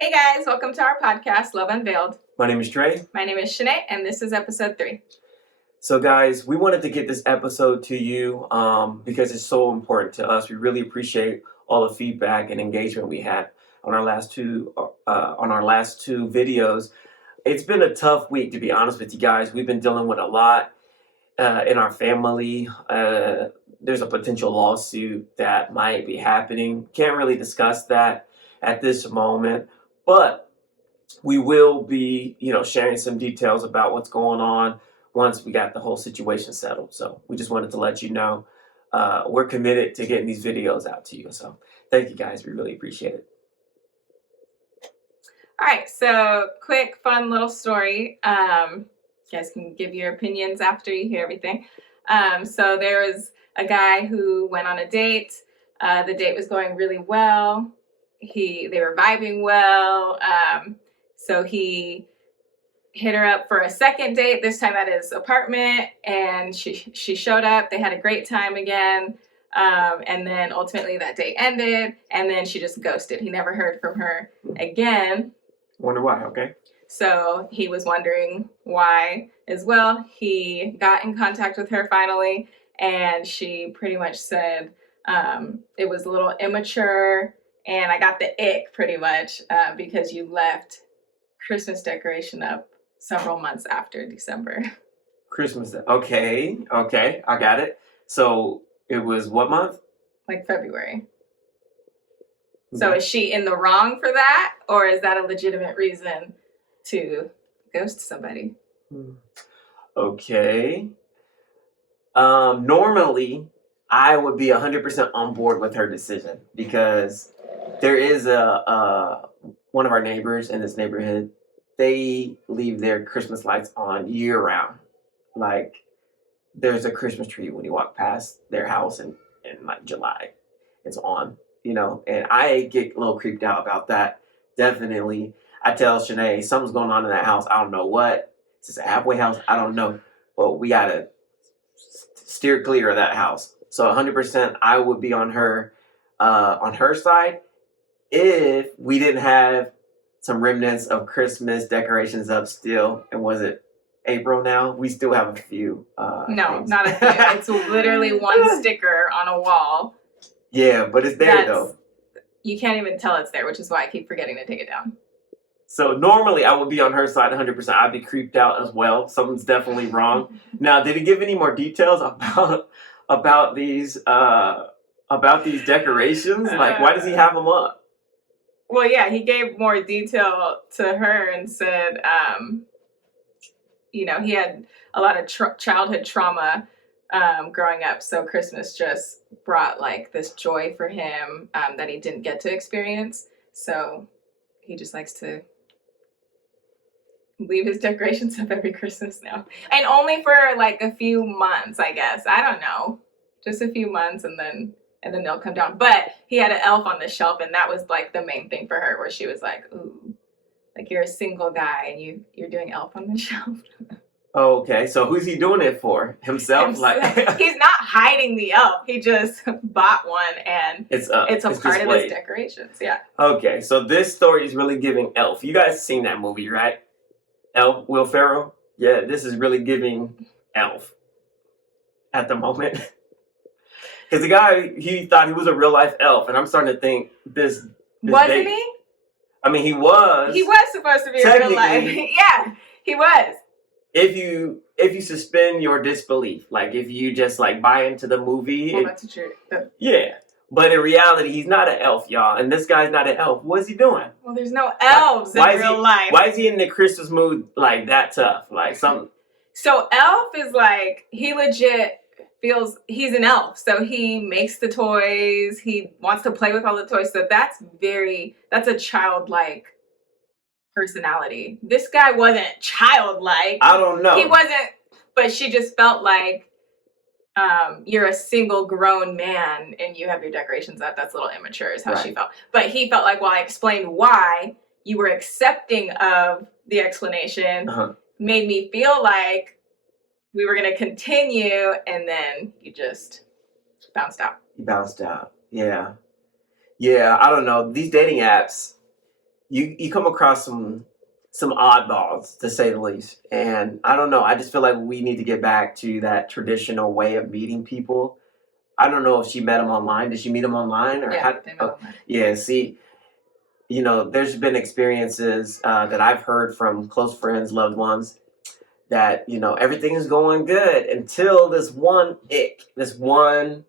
Hey guys, welcome to our podcast, Love Unveiled. My name is Tré. My name is Chané, and this is episode 3. So guys, we wanted to get this episode to you because it's so important to us. We really appreciate all the feedback and engagement we had on our last two videos. It's been a tough week, to be honest with you guys. We've been dealing with a lot in our family. There's a potential lawsuit that might be happening. Can't really discuss that at this moment, but we will be, sharing some details about what's going on once we got the whole situation settled. So we just wanted to let you know we're committed to getting these videos out to you. So thank you guys. We really appreciate it. All right, so quick, fun little story. You guys can give your opinions after you hear everything. So there was a guy who went on a date. The date was going really well. They were vibing well. So he hit her up for a second date, this time at his apartment, and she showed up. They had a great time again. And then ultimately that date ended, and then she just ghosted. He never heard from her again. Wonder why, okay? So he was wondering why as well. He got in contact with her finally, and she pretty much said it was a little immature, and I got the ick pretty much because you left Christmas decoration up several months after December. Christmas, okay, I got it. So it was what month? Like February. So is she in the wrong for that, or is that a legitimate reason to ghost somebody? Okay. Normally, I would be 100% on board with her decision because there is one of our neighbors in this neighborhood. They leave their Christmas lights on year round. Like, there's a Christmas tree when you walk past their house in like July. It's on. And I get a little creeped out about that. Definitely. I tell Chané, something's going on in that house. I don't know what. It's just a halfway house. I don't know. But we got to steer clear of that house. So 100% I would be on her side if we didn't have some remnants of Christmas decorations up still. And was it April now? We still have a few. No, things. not a few. It's literally one sticker on a wall. Yeah, but it's there though. You can't even tell it's there, which is why I keep forgetting to take it down. So normally I would be on her side 100%. I'd be creeped out as well. Something's definitely wrong. Now, did he give any more details about these decorations? Like, why does he have them up? Well, yeah, he gave more detail to her and said, he had a lot of childhood trauma growing up, so Christmas just brought like this joy for him that he didn't get to experience. So he just likes to leave his decorations up every Christmas now, and only for like a few months, I guess. I don't know, just a few months, and then they'll come down. But he had an elf on the shelf, and that was like the main thing for her, where she was like, "Ooh, like you're a single guy and you're doing elf on the shelf." Okay, so who's he doing it for? Himself? Like he's not hiding the elf. He just bought one, and it's a part displayed of his decorations. Yeah. Okay, so this story is really giving Elf. You guys seen that movie, right? Elf, Will Ferrell? Yeah, this is really giving Elf at the moment. Because the guy, he thought he was a real life elf, and I'm starting to think this wasn't he? I mean, he was. He was supposed to be a real life. Yeah, he was. If you suspend your disbelief, like if you just like buy into the movie. Well, that's true. Yeah. But in reality, he's not an elf, y'all. And this guy's not an elf. What is he doing? Well, there's no elves in real life. Why is he in the Christmas mood like that tough? Like something. So Elf is like, he legit feels he's an elf. So he makes the toys. He wants to play with all the toys. So that's a childlike personality. This guy wasn't childlike. I don't know. He wasn't, but she just felt like you're a single grown man and you have your decorations up. That's a little immature is how she felt. But he felt like, well, I explained why you were accepting of the explanation, made me feel like we were going to continue, and then you just bounced out. You bounced out. Yeah. Yeah, I don't know. These dating apps, you come across some oddballs, to say the least. And I don't know. I just feel like we need to get back to that traditional way of meeting people. I don't know if she met him online. Did she meet him online, or Yeah, they met online. Yeah. See, there's been experiences that I've heard from close friends, loved ones, that everything is going good until this one this one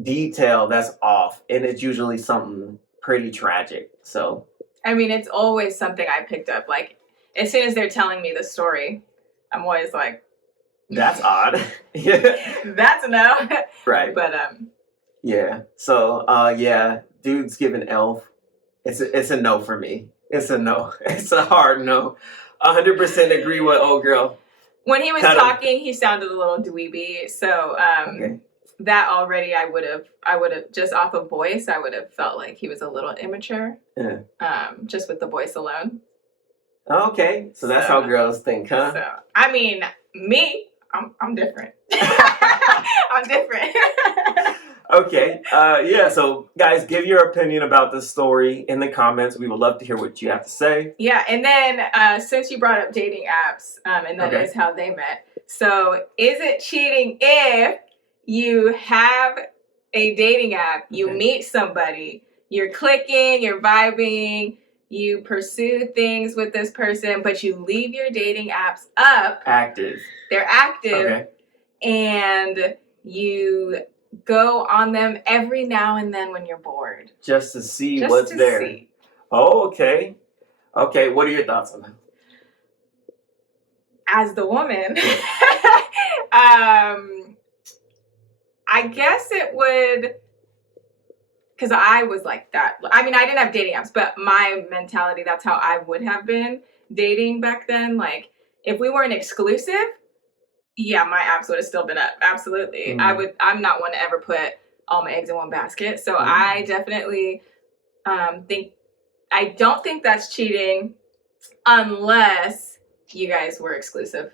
detail that's off, and it's usually something pretty tragic. So I mean, it's always something I picked up. Like, as soon as they're telling me the story, I'm always like, that's odd. Yeah. That's a no. Right. But yeah. So yeah, dude's giving elf. It's a no for me. It's a no. It's a hard no. 100% agree with old girl. When he was talking, he sounded a little dweeby. So Okay. that already I would have just off of voice, I would have felt like he was a little immature. Yeah. Just with the voice alone. Okay. So that's how girls think, huh? So I mean, I'm different. I'm different. Okay. Yeah. So, guys, give your opinion about this story in the comments. We would love to hear what you have to say. Yeah. And then since you brought up dating apps, and that is how they met. So, is it cheating if you have a dating app, you meet somebody, you're clicking, you're vibing, you pursue things with this person, but you leave your dating apps up? Active. They're active. And you go on them every now and then when you're bored. Just to see what's there. See. Oh, okay. Okay, what are your thoughts on that? As the woman, I guess it would, because I was like that. I mean, I didn't have dating apps, but my mentality, that's how I would have been dating back then. Like, if we weren't exclusive, yeah, my apps would have still been up. Absolutely. I'm not one to ever put all my eggs in one basket. So I definitely I don't think that's cheating unless you guys were exclusive.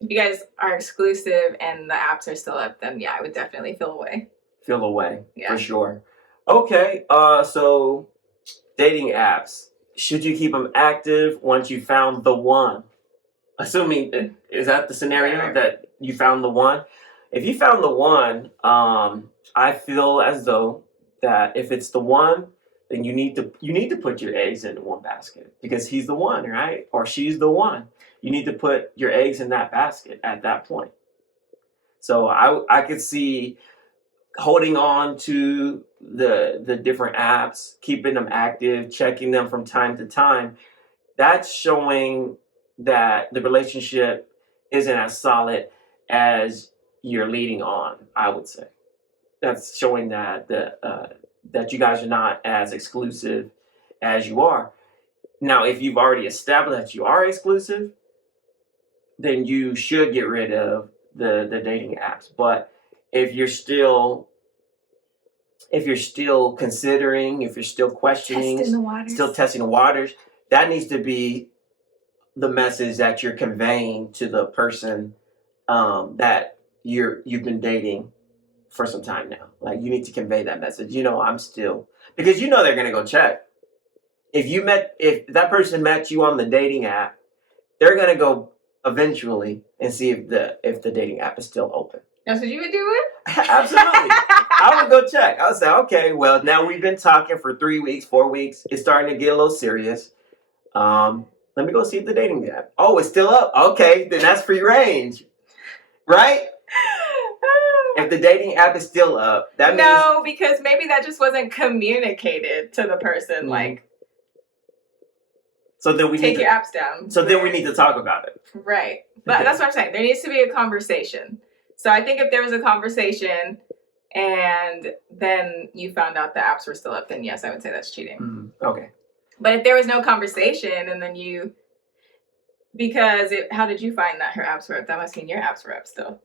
If you guys are exclusive and the apps are still up, then yeah, I would definitely feel away. Feel away, for sure. Okay, so dating apps. Should you keep them active once you found the one? Assuming, is that the scenario that you found the one? If you found the one, I feel as though that if it's the one, then you need to put your eggs in one basket because he's the one, right? Or she's the one. You need to put your eggs in that basket at that point. So I could see holding on to the different apps, keeping them active, checking them from time to time. That's showing that the relationship isn't as solid as you're leading on, I would say. That's showing that that you guys are not as exclusive as you are. Now, if you've already established that you are exclusive, then you should get rid of the dating apps. But if you're still considering, if you're still questioning, still testing the waters, that needs to be the message that you're conveying to the person that you've been dating for some time now. Like, you need to convey that message. I'm still, because they're gonna go check. If that person met you on the dating app, they're gonna go eventually and see if the dating app is still open. That's what you would do it? Absolutely. I would go check. I would say, okay, well, now we've been talking for 3 weeks, 4 weeks. It's starting to get a little serious. Let me go see if the dating app. Oh, it's still up. Okay, then that's free range. Right? If the dating app is still up, that means... No, because maybe that just wasn't communicated to the person. Like, so then we take your apps down. So then we need to talk about it. Right. But that's what I'm saying. There needs to be a conversation. So I think if there was a conversation and then you found out the apps were still up, then yes, I would say that's cheating. Okay. But if there was no conversation and then how did you find that her apps were up? That must mean your apps were up still.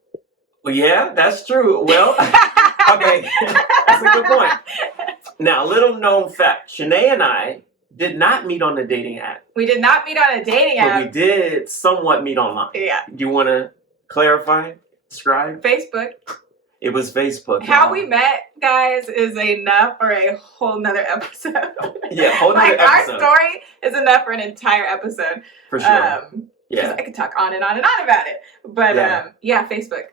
Well, yeah, that's true. Well, okay, that's a good point. Now, little known fact, Chané and I did not meet on the dating app. We did not meet on a dating app. But we did somewhat meet online. Yeah. Do you want to clarify, describe? Facebook. It was Facebook. How y'all. we met, guys, is enough for a whole nother episode. Yeah, whole nother like episode. our story is enough for an entire episode. For sure. Yeah, I could talk on and on and on about it. But yeah, Facebook.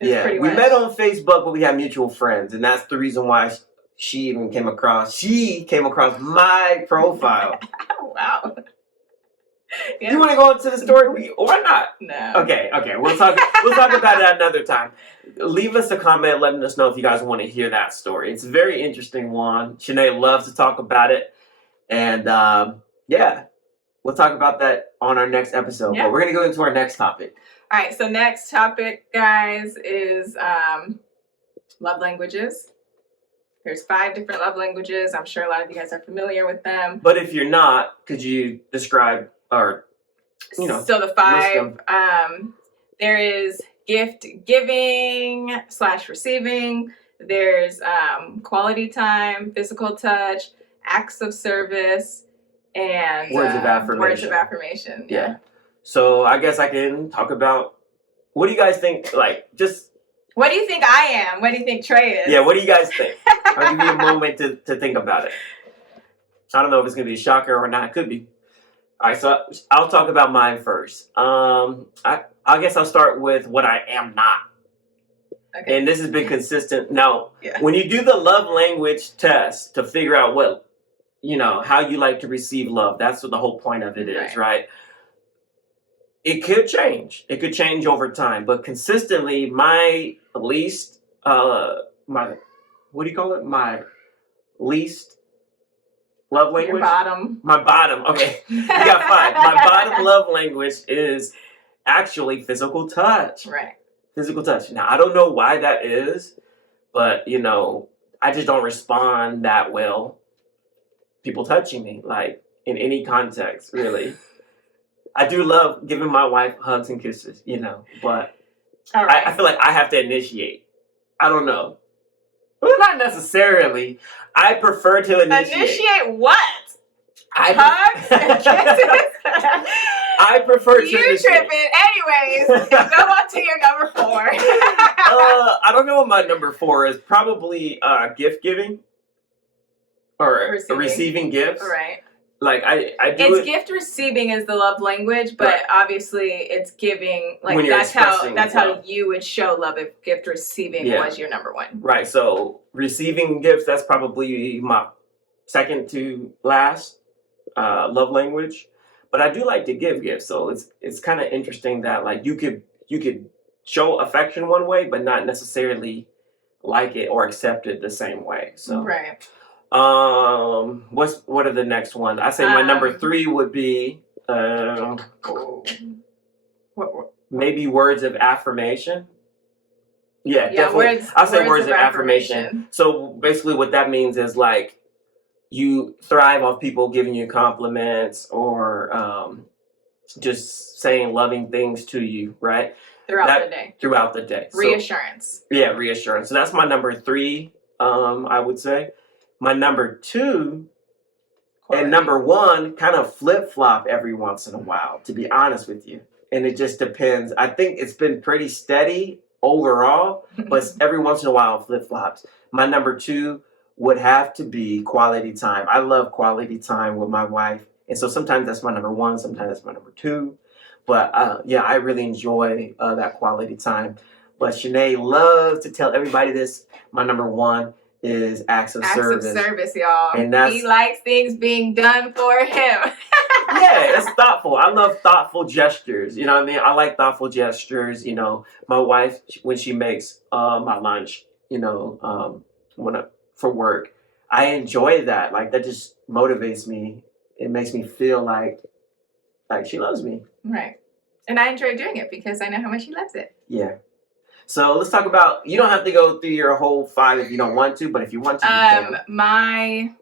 Yeah, we met on Facebook, but we had mutual friends, and that's the reason why she even came across. She came across my profile. Wow. Yeah. You want to go into the story, or not? No. Okay. We'll talk about it another time. Leave us a comment letting us know if you guys want to hear that story. It's a very interesting one. Chané loves to talk about it, and yeah, we'll talk about that on our next episode. Yeah. But we're gonna go into our next topic. All right, so next topic, guys, is love languages. There's 5 different love languages. I'm sure a lot of you guys are familiar with them. But if you're not, could you describe or, So the 5, there is gift giving / receiving. There's quality time, physical touch, acts of service, and words of affirmation. Words of affirmation. Yeah. So I guess I can talk about, what do you guys think? Like, just. What do you think I am? What do you think Tré is? Yeah, what do you guys think? I'll give you a moment to think about it. I don't know if it's going to be a shocker or not. It could be. All right, so I'll talk about mine first. I guess I'll start with what I am not. Okay. And this has been consistent. Now, when you do the love language test to figure out what, how you like to receive love, that's what the whole point of it is, right? It could change. It could change over time, but consistently, my least, what do you call it? My least love language? Your bottom. My bottom. Okay. You got 5. My bottom love language is actually physical touch. Right. Physical touch. Now, I don't know why that is, but, I just don't respond that well. People touching me, like, in any context, really. I do love giving my wife hugs and kisses, but I feel like I have to initiate. I don't know. Well, not necessarily. I prefer to initiate. Initiate what? Hugs and kisses? I prefer to You initiate. tripping. Anyways, go on to your number 4. I don't know what my number 4 is. Probably gift giving. Or receiving gifts. Right. Like I do it's gift receiving is the love language, but obviously it's giving. Like when that's how you would show love if gift receiving was your number 1. Right. So receiving gifts, that's probably my second to last love language. But I do like to give gifts, so it's kind of interesting that like you could show affection one way, but not necessarily like it or accept it the same way. So right. What are the next ones? I say my number 3 would be maybe words of affirmation. Yeah, definitely. I say words of affirmation. So basically, what that means is like you thrive off people giving you compliments or just saying loving things to you, right? Throughout the day. Reassurance. So, reassurance. So that's my number 3. I would say. My number 2 and number 1 kind of flip-flop every once in a while, to be honest with you. And it just depends. I think it's been pretty steady overall, but every once in a while it flip-flops. My number 2 would have to be quality time. I love quality time with my wife. And so sometimes that's my number 1, sometimes that's my number 2. But I really enjoy that quality time. But Chané loves to tell everybody this. My number 1 is acts of service. Acts of service, y'all. And he likes things being done for him. Yeah, it's thoughtful. I love thoughtful gestures. You know what I mean? I like thoughtful gestures. My wife, when she makes my lunch, for work, I enjoy that. Like, that just motivates me. It makes me feel like she loves me. Right. And I enjoy doing it because I know how much she loves it. Yeah. So let's talk about, you don't have to go through your whole 5 if you don't want to, but if you want to, you can. My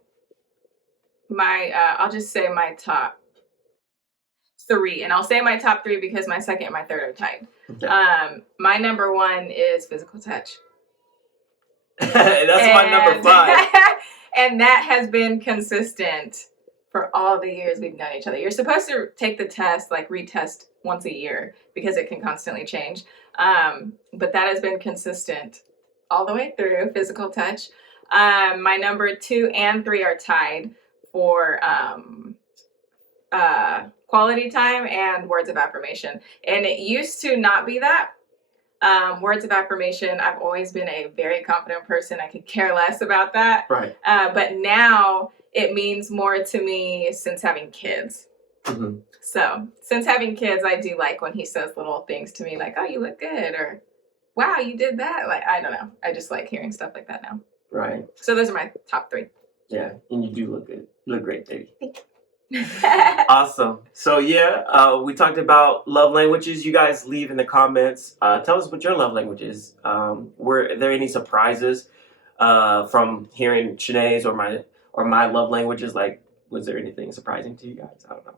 I'll just say my top 3, and I'll say my top 3 because my second and my third are tied. Okay. My number 1 is physical touch. That's my number 5. And that has been consistent for all the years we've known each other. You're supposed to take the test, like retest once a year because it can constantly change. But that has been consistent all the way through, physical touch. My number 2 and 3 are tied for quality time and words of affirmation. And it used to not be that. Words of affirmation, I've always been a very confident person. I could care less about that. Right. But now it means more to me since having kids. Mm-hmm. So since having kids, I do like when he says little things to me like, oh, you look good, or wow, you did that. Like, I don't know. I just like hearing stuff like that now. Right. So those are my top 3. Yeah, and you do look good. You look great, baby. Thank you. Awesome. So yeah, we talked about love languages. You guys leave in the comments. Tell us what your love language is. Were there any surprises from hearing Chané's or my love languages? Like, was there anything surprising to you guys? I don't know.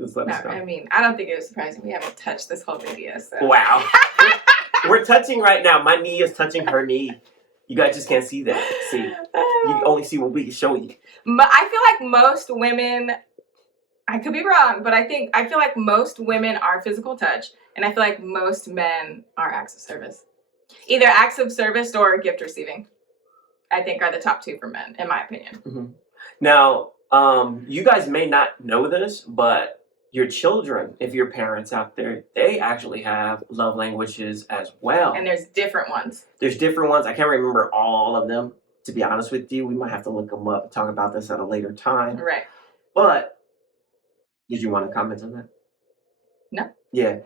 Just let us know. I mean, I don't think it was surprising. We haven't touched this whole video, so. Wow. We're touching right now. My knee is touching her knee. You guys just can't see that. See, you only see what we can show you. I feel like most women, I could be wrong, but I feel like most women are physical touch, and I feel like most men are acts of service. Either acts of service or gift receiving, I think, are the top 2 for men, in my opinion. Mm-hmm. Now, you guys may not know this, but your children, if you're parents out there, they actually have love languages as well. And there's different ones. There's different ones. I can't remember all of them, to be honest with you. We might have to look them up and talk about this at a later time. Right. But did you want to comment on that? No. Yeah.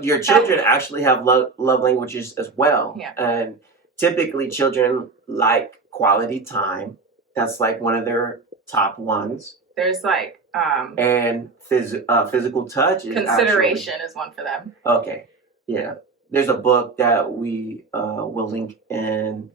Your children actually have love languages as well. Yeah. And typically children like quality time. That's like one of their top ones. There's like and physical touch is consideration is one for them. Okay. Yeah. There's a book that we will link and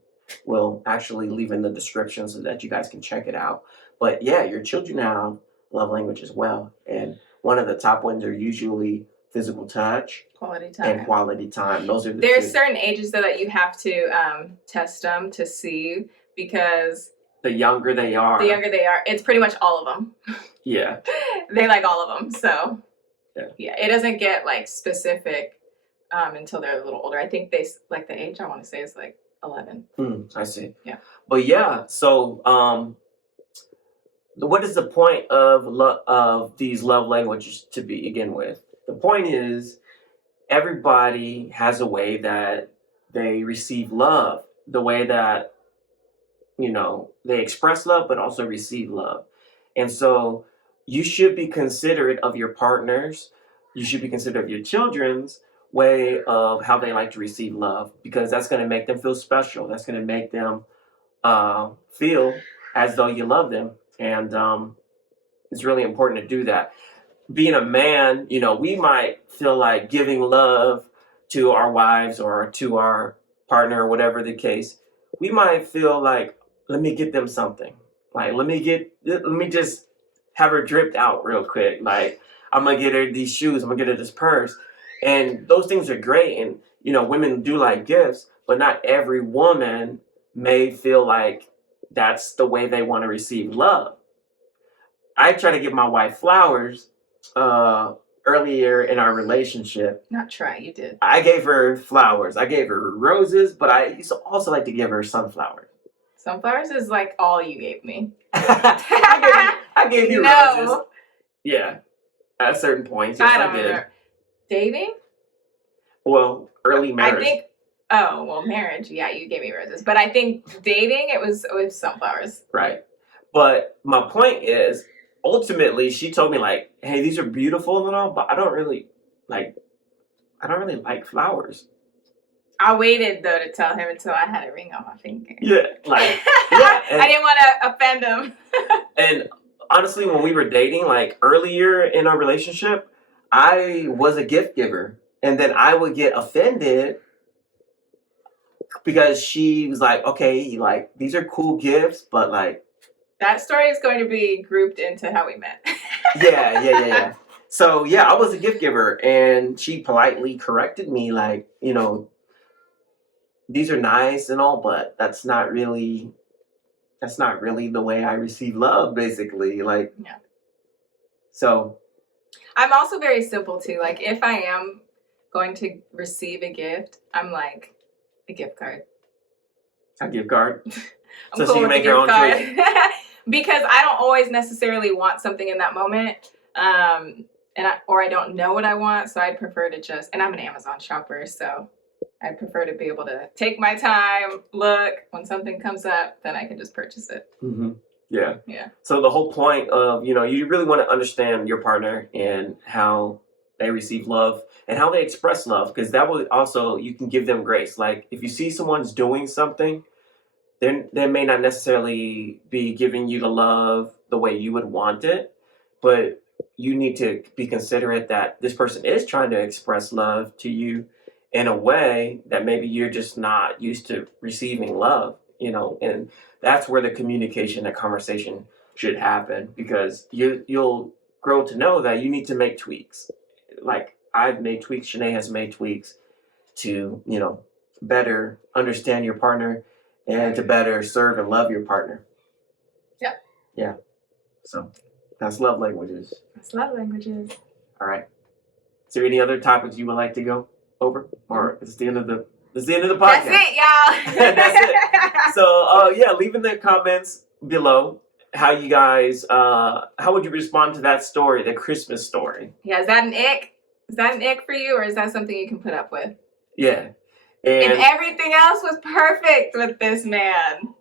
we'll actually leave in the description so that you guys can check it out. But yeah, your children have love language as well. And one of the top ones are usually physical touch, quality time, and quality time. Those are there's certain ages though that you have to test them to see, because the younger they are, it's pretty much all of them. Yeah. They like all of them. So yeah, it doesn't get like specific until they're a little older. I think they like the age I want to say is like 11. I see. Yeah. But yeah, so what is the point of these love languages to begin with? The point is everybody has a way that they receive love, the way that, you know, they express love but also receive love. And so you should be considerate of your partners. You should be considerate of your children's way of how they like to receive love, because that's going to make them feel special. That's going to make them feel as though you love them. And it's really important to do that. Being a man, you know, we might feel like giving love to our wives or to our partner or whatever the case. We might feel like, let me get them something. Like, let me just have her dripped out real quick. Like, I'm going to get her these shoes. I'm going to get her this purse. And those things are great. And, you know, women do like gifts, but not every woman may feel like that's the way they want to receive love. I try to give my wife flowers earlier in our relationship. Not try, you did. I gave her flowers. I gave her roses, but I used to also like to give her sunflowers. Sunflowers is like all you gave me. I gave you roses. Yeah, at certain points. Yes, I did. Remember. Dating? Well, early marriage. Marriage. Yeah, you gave me roses. But I think dating, it was sunflowers. Right. But my point is, ultimately, she told me like, hey, these are beautiful and all, but I don't really like flowers. I waited though to tell him until I had a ring on my finger. Yeah, like yeah. I didn't want to offend him. And honestly, when we were dating, like earlier in our relationship, I was a gift giver, and then I would get offended because she was like, okay, like these are cool gifts, but like that story is going to be grouped into how we met. Yeah. So yeah, I was a gift giver, and she politely corrected me, like, you know, these are nice and all, but that's not really the way I receive love, basically. Like, yeah. So I'm also very simple too. Like, if I am going to receive a gift, I'm like a gift card. A gift card. I'm So cool she can with make the her own gift choice. card. Because I don't always necessarily want something in that moment. Or I don't know what I want, so I'd prefer to just, and I'm an Amazon shopper, so I'd prefer to be able to take my time, look, when something comes up, then I can just purchase it. Mm-hmm. Yeah. Yeah. So the whole point of, you really want to understand your partner and how they receive love and how they express love, because that will also, you can give them grace. Like if you see someone's doing something, they may not necessarily be giving you the love the way you would want it, but you need to be considerate that this person is trying to express love to you in a way that maybe you're just not used to receiving love, and that's where the communication, the conversation should happen, because you'll grow to know that you need to make tweaks. Like I've made tweaks, Chané has made tweaks to, better understand your partner and to better serve and love your partner. Yep. Yeah. So that's love languages. That's love languages. All right. Is there any other topics you would like to go over, or is the end of the podcast? That's it, y'all. That's it. So leave in the comments below how you guys how would you respond to that story, the Christmas story? Yeah, is that an ick? Is that an ick for you, or is that something you can put up with? Yeah. And And everything else was perfect with this man.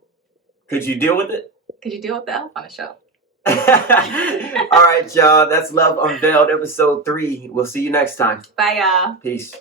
could you deal with it? Could you deal with the elf on the shelf? All right, y'all. That's Love Unveiled, episode 3. We'll see you next time. Bye, y'all. Peace.